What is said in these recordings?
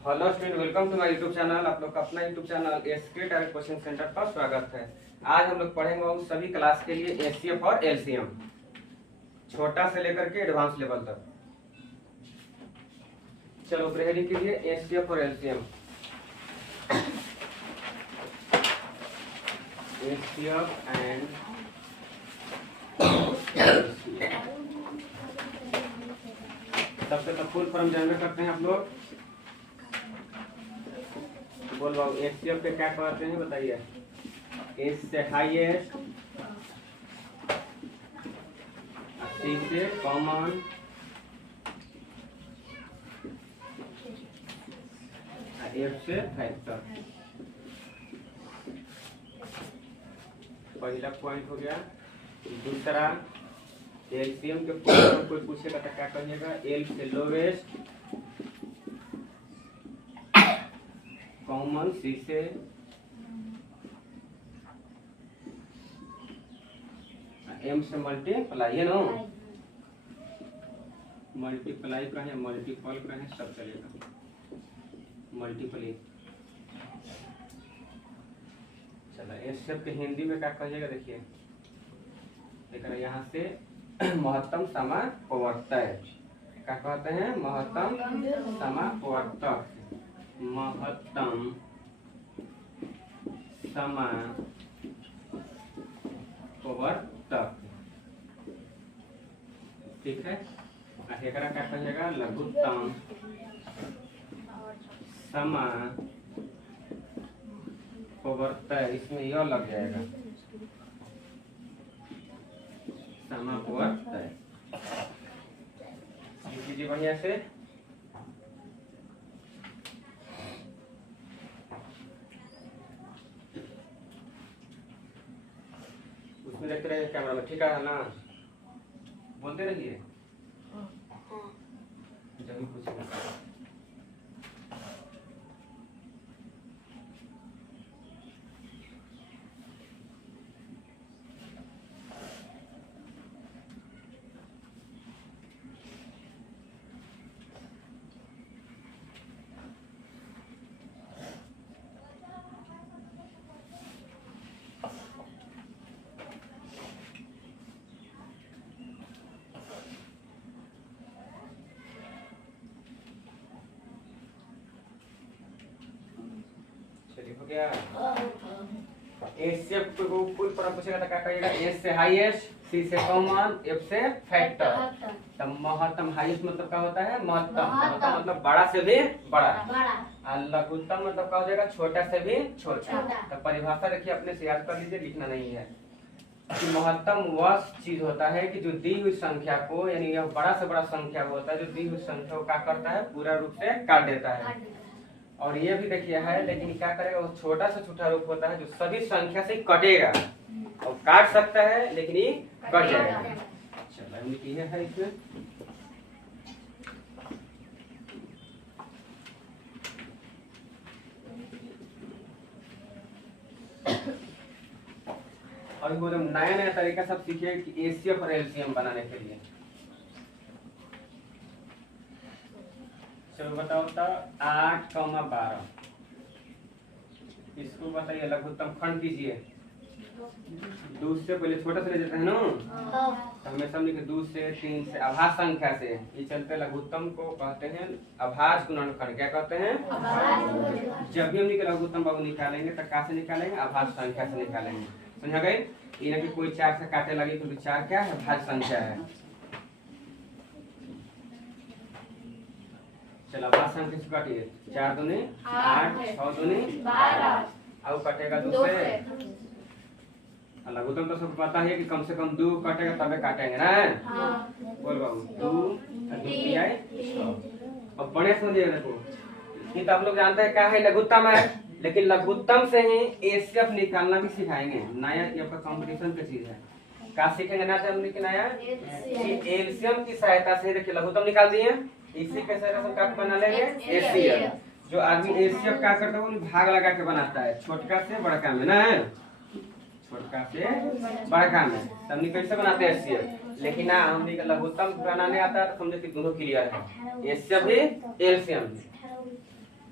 Hello student, welcome to my YouTube channel. आप लोग का अपना YouTube channel SK direct question centre पर स्वागत है। आज हम लोग पढ़ेंगे उन सभी क्लास के लिए एचसीएफ और एलसीएम, छोटा से लेकर के एडवांस लेवल तक। चलो प्रिपेयरिंग के लिए एचसीएफ और एलसीएम। एचसीएफ एंड सबसे फुल फॉर्म जानना करते हैं आप लोग। बोल बाबू, एचसीएफ के क्या कहते हैं बताइए। एच से हाईएस्ट, सी से कॉमन, एफ से फैक्टर। पहला पॉइंट हो गया। दूसरा, एलसीएम के फॉर्म कोई पूछेगा तो क्या कहिएगा। एल से लोवेस्ट, कॉमन सी से, एम से मल्टीप्लाई है ना, मल्टीप्लाई कहें मल्टीपल कहें सब चलेगा। मल्टीपली। चलो एचसीएफ के हिंदी में क्या कहिएगा देखिए। देखना यहाँ से महत्तम समापवर्तक क्या कहते हैं। महत्तम समापवर्तक, महत्तम समापवर्तक, ठीक है। एकरा क्या कहिएगा। लघुत्तम समापवर्तक, इसमें यह लग जाएगा समापवर्तक। कीजिए बढ़िया से। उसमें देखते रहिए कैमरा में, ठीक है ना। बोलते रहिए जब भी पूछेंगे। हो गया। एच से फुल फॉर्म पूछेगा तो क्या कहिएगा। एच से हाईएस्ट, सी से कॉमन, एफ से फैक्टर। तो महत्तम हाईएस्ट मतलब क्या होता है। महत्तम मतलब बड़ा से भी बड़ा। और लघुत्तम मतलब क्या हो जाएगा। छोटा से भी छोटा। तो परिभाषा देखिए अपने से याद कर लीजिए, लिखना नहीं है। कि महत्तम वह चीज होता है कि जो दी हुई संख्या को, यानी यह बड़ा से बड़ा संख्या होता है, जो दी हुई संख्या को क्या करता है, पूरा रूप से काट देता है। और ये भी देखिए है, लेकिन क्या करेगा, वो छोटा से छोटा रूप होता है जो सभी संख्या से कटेगा और काट सकता है, लेकिन ये कट जाएगा। चलो ये है इसमें। और वो नया नया तरीका सब सीखिए कि एचसीएफ और एलसीएम बनाने के लिए। चलो बताओ तो 8,12 इसको बताइए। लघुत्तम खंड कीजिए। 2 से पहले छोटा से ले जाते हैं ना, तो हमेशा हम लिखे 2 से 3 से आभास संख्या से। ये चलते लघुत्तम को कहते हैं आभास गुणनखंड। क्या कहते हैं। जब भी हम लिखे लघुत्तम बाबू निकालेंगे तो कहाँ से निकालेंगे। आभास संख्या से निकालेंगे। समझा गए। ये ना कि कोई 4 से काटे लगे, क्योंकि 4 क्या है, भाज्य संख्या है। चलो आभास संख्या से काटिए। 4 दूनी 8, 6 दूनी 12, और कटेगा 2 से। लघुत्तम तो सबको पता है कि कम से कम 2 कटेगा तबे काटेंगे ना। बोल बाबू 2 आए 6। अब बड़े समझिएगा। देखो ये तो आप लोग जानते हैं क्या है, लघुत्तम है, लेकिन लघुत्तम से ही एचसीएफ निकालना भी सिखाएंगे। नया ये आपका कंपटीशन की चीज है। क्या सीखेंगे ना हमने कि नया एलसीएम की सहायता से देखिए लघुत्तम निकाल दिए। इसी के सहायता से क्या बना लेंगे एचसीएफ। जो आदमी एचसीएफ क्या करता है वो भाग लगा के बनाता है, छोटका से बड़का में ना, छोटका से बड़का में। हमने कैसे बनाते हैं एचसीएफ, लेकिन ना हमने लघुत्तम बनाने आता है तो समझे कि दोनों क्लियर है, एचसीएफ भी एलसीएम भी।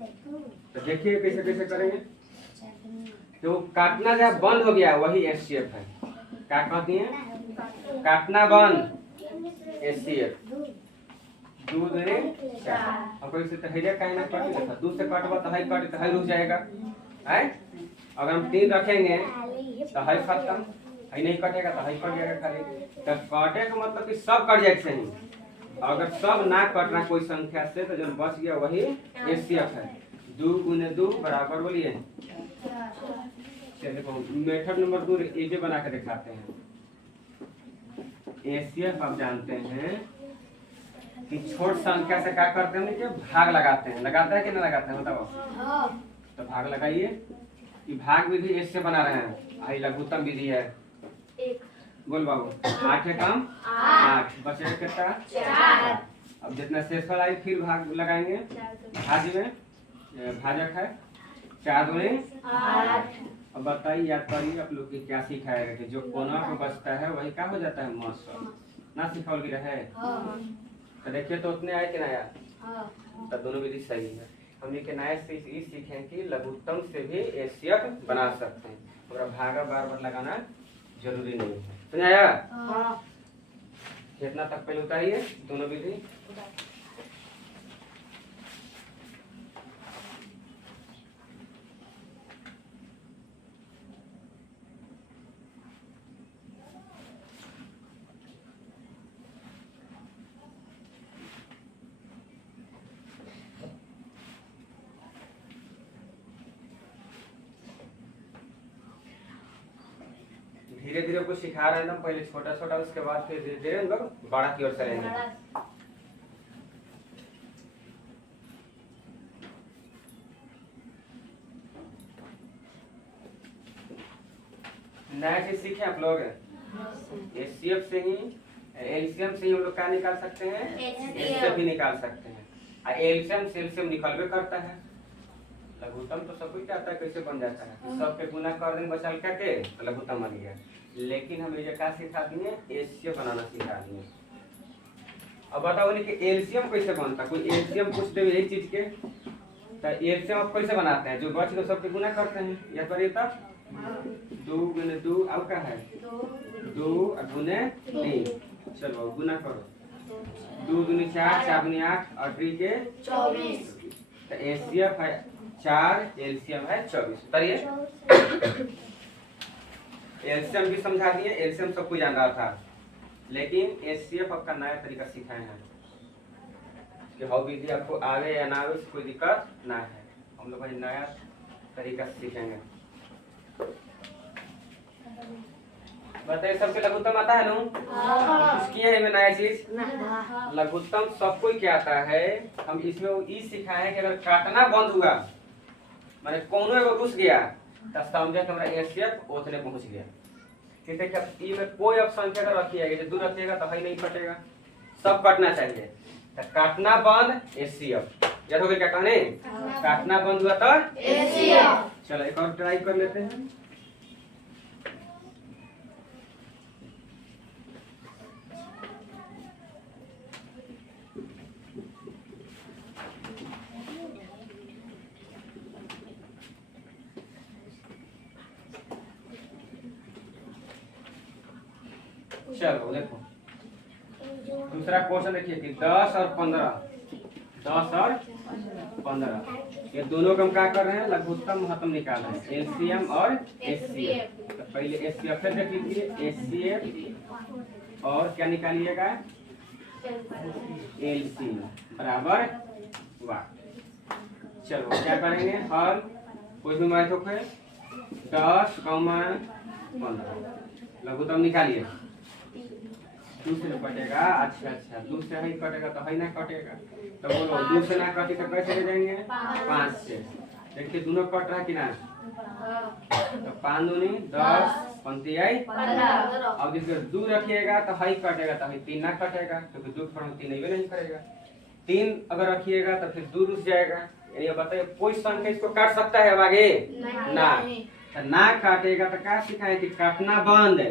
तो देखिए कैसे कैसे करेंगे। तो काटना जब बंद हो गया वही एचसीएफ है। क्या कहती है? काटना बंद एचसीएफ। दूध ने 4 और कोई से तहरिया काहे ना काट लेता। दूध से काटवा तो हाई काट तो हाई रुक जाएगा है। अगर हम 3 रखेंगे तो हाई खत्म, हाई नहीं कटेगा तो हाई कट जाएगा खाली। तो काटे का मतलब कि सब कट जाए चाहिए। अगर सब ना कटना कोई संख्या से तो जो बच गया वही एचसीएफ है। 2 गुने 2 बराबर बोलिए। चलिए मेथड नंबर 2 ये जो बना के दिखाते हैं। एचसीएफ आप जानते हैं कि छोट संख्या से क्या करते हैं कि भाग लगाते हैं। लगाते हैं कि नहीं लगाते हैं बताओ। तो भाग लगाइए कि भाग विधि इससे बना रहे हैं। आई लघुत्तम विधि है। बोल बाबू 8 है कम 8 बचे कितना 4। अब जितना शेषफल आई फिर भाग लगाएंगे। भाज्य में भाजक है 4 दूनी 8। अब बताइए याद करिए आप लोग की क्या सिखाएगा कि जो कोना में बचता है वही क्या हो जाता है मौसम ना सिखाओ भी रहे। तो देखिए तो उतने आए कि नया। तो दोनों विधि सही है। हम ये नए से ये सीखें कि लघुत्तम से भी एचसीएफ बना सकते हैं। और भागा बार बार लगाना जरूरी नहीं है। समझाया? कितना तक पहले उतारिए दोनों विधि। धीरे धीरे कुछ सिखा रहे हैं हम। पहले छोटा छोटा उसके बाद फिर धीरे धीरे हम लोग बड़ा की ओर चलेंगे। नया चीज सीखे आप लोग। एचसीएफ से ही एलसीएम से ही हम लोग क्या निकाल सकते हैं? एचसीएफ भी निकाल सकते हैं। एलसीएम से एलसीएम निकलवे करता है। लघुत्तम तो सब कुछ आता है कैसे बन जाता है। सब पे गुना कर देंगे बचा के लघुत्तम बन गया। लेकिन हम ये क्या सिखा दिए? एचसीएफ बनाना सिखा दिए। अब बताओ कि एलसीएम कैसे बनता। कोई एलसीएम पूछ दे एक चीज के तो एलसीएम आप कैसे बनाते हैं? जो बच तो सब पे गुना करते हैं। या पर तब 2 गुने 2 अब क्या है 2 गुने 3। चलो गुना करो। 2 दूनी 4 4 दूनी 8 और 3 के 24। तो एचसीएफ है 4 एलसीएम है 24। उतारिए। एलसीएम भी समझा दिए। एलसीएम सब कुछ जान रहा था लेकिन एचसीएफ आपका नया तरीका सिखाए हैं कि हाउ विधि आपको आवे या ना आवे कोई दिक्कत ना है। हम लोग नया तरीका सीखेंगे। बताइए सबके लघुत्तम आता है ना? कुछ किए हैं नया चीज। लघुत्तम सबको क्या आता है। हम इसमें वो ई सिखाए कि अगर काटना बंद हुआ माने कोनो एगो रुस गया तो समझे कि हमारा एचसीएफ उतने पहुंच गया। ठीक है। क्या ई में कोई अब संख्या का रखिएगा जो दूर रखिएगा तो हाई नहीं कटेगा। सब कटना चाहिए। तो काटना बंद एचसीएफ याद हो गया क्या कहने? काटना बंद हुआ तो एचसीएफ। चलो एक और ट्राई कर लेते हैं। चलो देखो दूसरा क्वेश्चन देखिए कि 10 और 15 ये दोनों का हम क्या कर रहे हैं? लघुत्तम महत्तम निकाल रहे हैं। एलसीएम और एचसीएफ। तो पहले एचसीएफ देख लीजिए। एचसीएफ और क्या निकालिएगा? एलसीएम बराबर 1। चलो क्या करेंगे? हल कोई भी मैथ है 10, 15 लघुत्तम निकालिए। 2 से कटेगा। अच्छा 2 से ही कटेगा तो ही ना कटेगा। तो बोलो 2 से ना कटे तो कैसे ले जाएंगे? 5 से। देखिए दोनों कट रहा कि ना। तो 5 दूनी 10 पंती आई 15। अब देखिए 2 रखिएगा तो ही कटेगा तो ही 3 ना कटेगा क्योंकि 2 फॉर्म 3 नहीं करेगा। 3 अगर रखिएगा तो फिर 2 रुक जाएगा। यानी बताइए कोई संख्या इसको काट सकता है अब आगे ना। तो ना काटेगा तो क्या सिखाए कि काटना बंद है।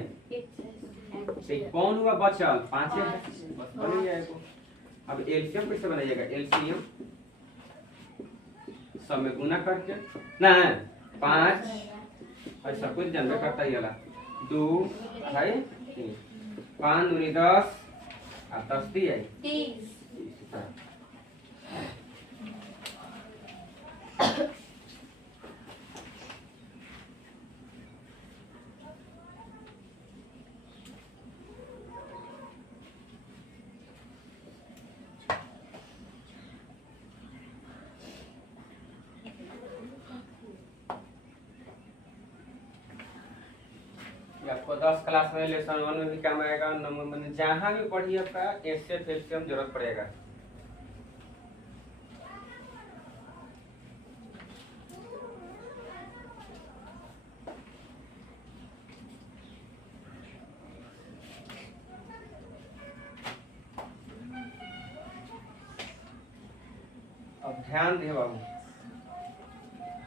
कौन हुआ बचल? 5 है बस बन गया। अब एलसीएम कैसे बनाइएगा? एलसीएम सब में गुना करके ना 5 ऐसा कुछ जानबे करता ही वाला 2 भाई 3 5 दूनी 10 और 10 दी आई 30। आपको 10 क्लास में लेसन 1 में भी काम आएगा, नंबर में जहाँ भी पढ़िए आपका एचसीएफ एलसीएम जरूरत पड़ेगा। अब ध्यान दे बाबू,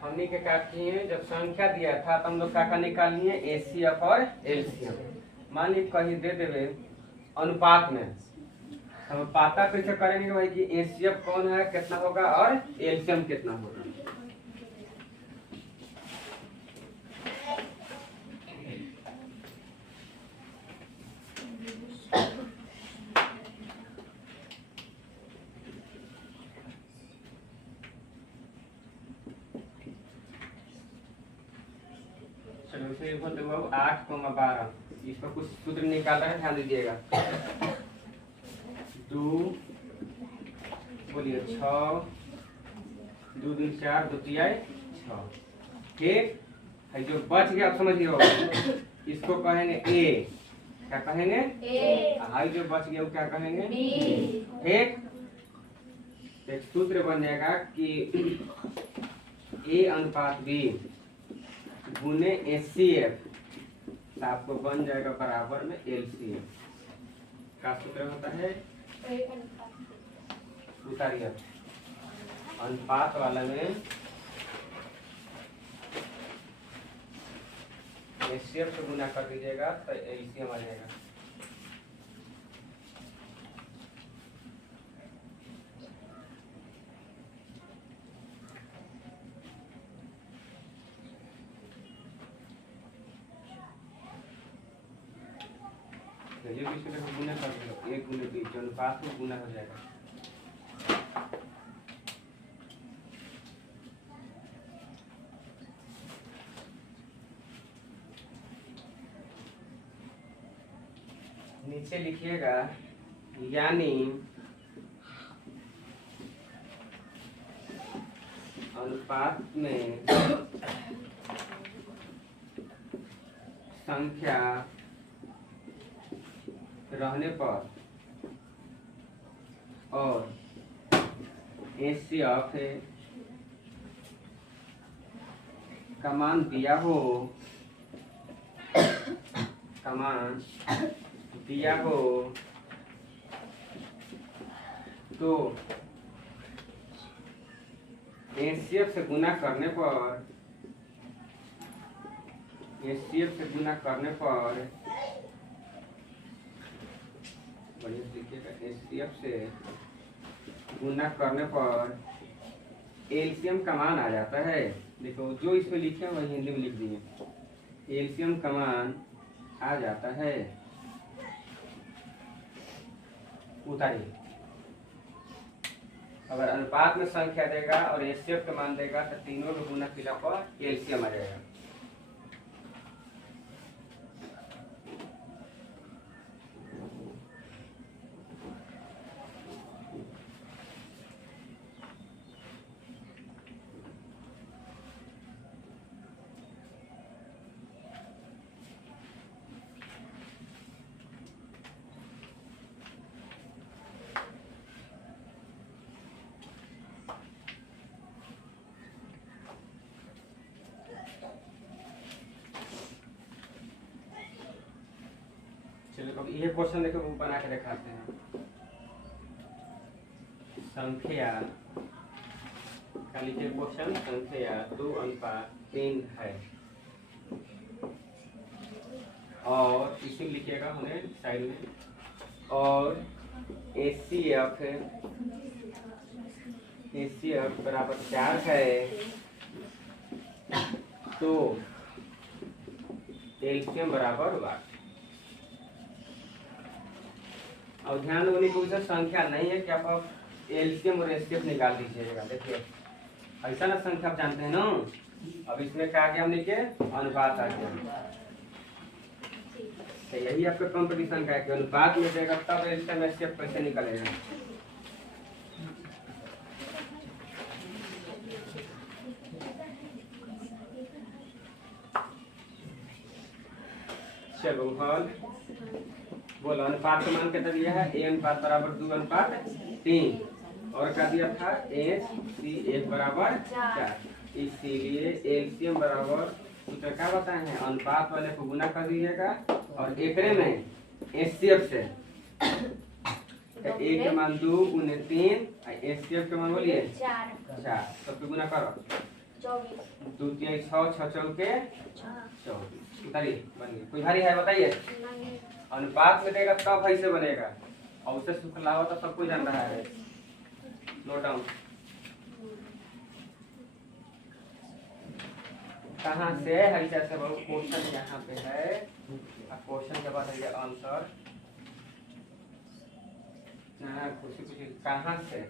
हमने के क्या किए, जब संख्या दिया था तो हम लोग क्या निकालिए एचसीएफ और एलसीएम। मान ली कहीं दे देवे अनुपात में, हम पता कैसे करेंगे भाई कि एचसीएफ कौन है कितना होगा और एलसीएम कितना होगा। चलो 8,12 इसका कुछ सूत्र निकाल रहे हैं, ध्यान दीजिएगा। 2 बोलिए 6 2 दूनी 4 2 तिहाई 6। ठीक है, जो बच गया आप समझिए इसको कहेंगे ए, क्या कहेंगे ए। हाई जो बच गया वो क्या कहेंगे बी। ठीक, एक सूत्र बन जाएगा कि ए अनुपात बी गुने एचसीएफ, तो आपको बन जाएगा बराबर में एलसीएम। का सूत्र होता है, उतारिए अनुपात वाला में एचसीएफ से गुना कर दीजिएगा तो एलसीएम आ जाएगा। ये भी इसको गुना कर दो, 1 गुने 2 अनुपात में गुना हो जाएगा। नीचे लिखिएगा यानी अनुपात में संख्या रहने पर और एचसीएफ का मान दिया हो, का मान दिया हो तो एचसीएफ से गुना करने पर, एचसीएफ से गुना करने पर एचसीएफ से गुना करने पर एलसीएम का मान आ जाता है। देखो जो इसमें लिखे हैं वही हिंदी में लिख दिए, एलसीएम का मान आ जाता है। उतारिए, अगर अनुपात में संख्या देगा और एचसीएफ का मान देगा तो तीनों को गुना किया पर एलसीएम आ जाएगा। चलो अब ये क्वेश्चन देखो वो बना के दिखाते हैं। संख्या का लिखिए क्वेश्चन, संख्या 2:3 है और इसी लिखिएगा हमें साइड में, और एचसीएफ HCF बराबर 4 है तो एलसीएम बराबर 8। अब ध्यान दो, कोई सा संख्या नहीं है कि आप एलसीएम और एचसीएफ निकाल दीजिएगा। देखिए ऐसा ना संख्या आप जानते हैं ना। अब इसमें क्या आ गया हमने के अनुपात आ गया। तो यही आपका कंपटीशन का है कि अनुपात में देगा तब एलसीएम एचसीएफ कैसे निकलेगा। चलो हल बोलो, अनुपात का मान कितना दिया है? ए अनुपात बराबर 2 अनुपात 3 और क्या दिया था? HCF बराबर 4। इसीलिए एलसीएम बराबर सूत्र क्या बताए हैं? अनुपात वाले को गुना कर दीजिएगा और एकरे में HCF से तो ए के मान 2 गुने 3 HCF के मान बोलिए 4 सबके गुना करो 24 2 3 6 6 चौके 24 उतारिए बनिए। कोई भारी है बताइए? अनुपात में देगा तब ऐसे बनेगा और उसे शुक्ला हो तो सब कुछ जान रहा है। Note down. कहाँ से है? जैसे क्वेश्चन यहाँ पे है, क्वेश्चन के बाद है आंसर। खुशी खुशी कहाँ से?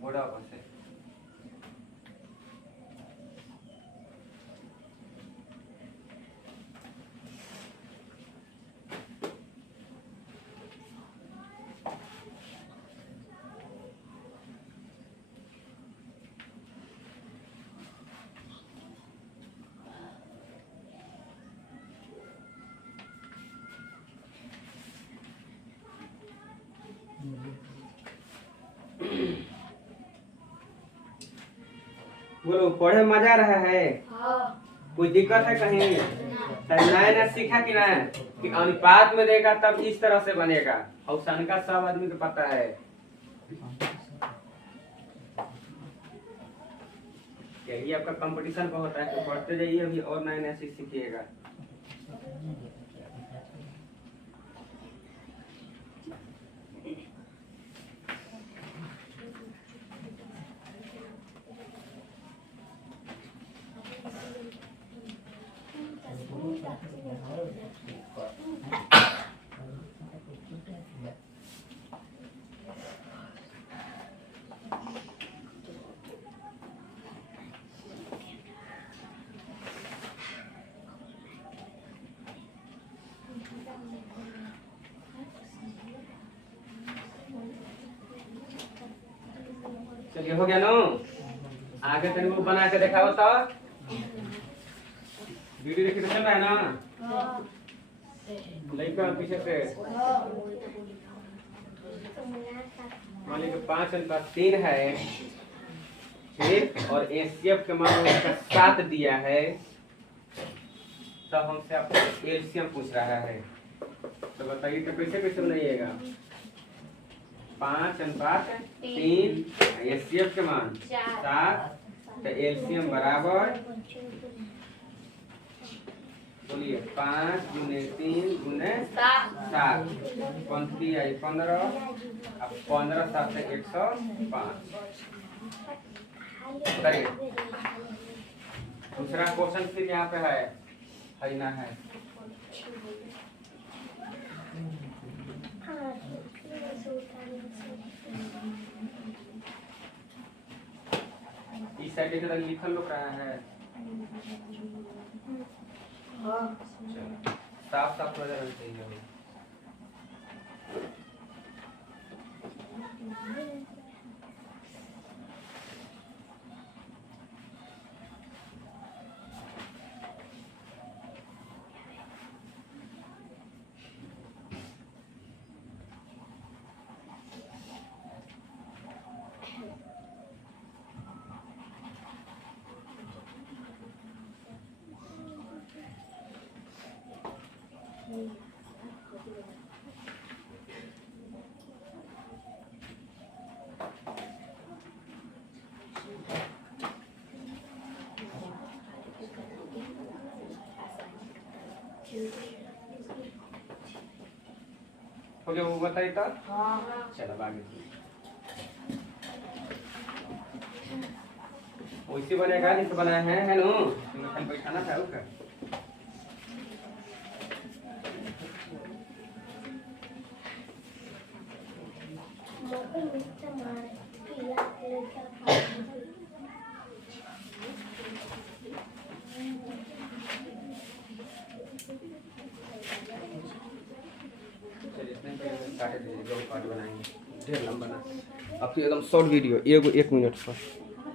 बोर्ड पर से। बोलो पढ़े में मजा आ रहा है? कोई दिक्कत है कहीं? नया नया सीखा कि ना कि अनुपात में देगा तब इस तरह से बनेगा और सन का सब आदमी को पता है। यही आपका कंपटीशन का होता है तो पढ़ते जाइए अभी और नया नया सीखिएगा। चलिए हो गया नो? आगे तेरे को बना के दिखाओ तो वीडियो देखते चल रहा है ना? लड़का पीछे से मान लीजिए 5 अनुपात 3 है ठीक और एचसीएफ के मान उसका 7 दिया है तब हमसे आपको एलसीएम पूछ रहा है तो बताइए तो कैसे कैसे बनाइएगा? 5 अनुपात 3 एचसीएफ के मान 7 तो एलसीएम बराबर बोलिए 5 गुने 3 गुने 7 पंक्ति आई 15 अब 15 7 से 105। करिए दूसरा क्वेश्चन फिर यहाँ पे है ना है इस साइड इधर लिखल लोग रहा है साफ साफ नजर आना चाहिए। हो गया वो बताइए तो चलो आगे। वैसे बनेगा जैसे बनाया है नो, खाली बैठाना था उसका। काट दीजिए, जो पार्ट बनाएंगे ढेर लंबा ना, अब एकदम शॉर्ट वीडियो 1 मिनट पर।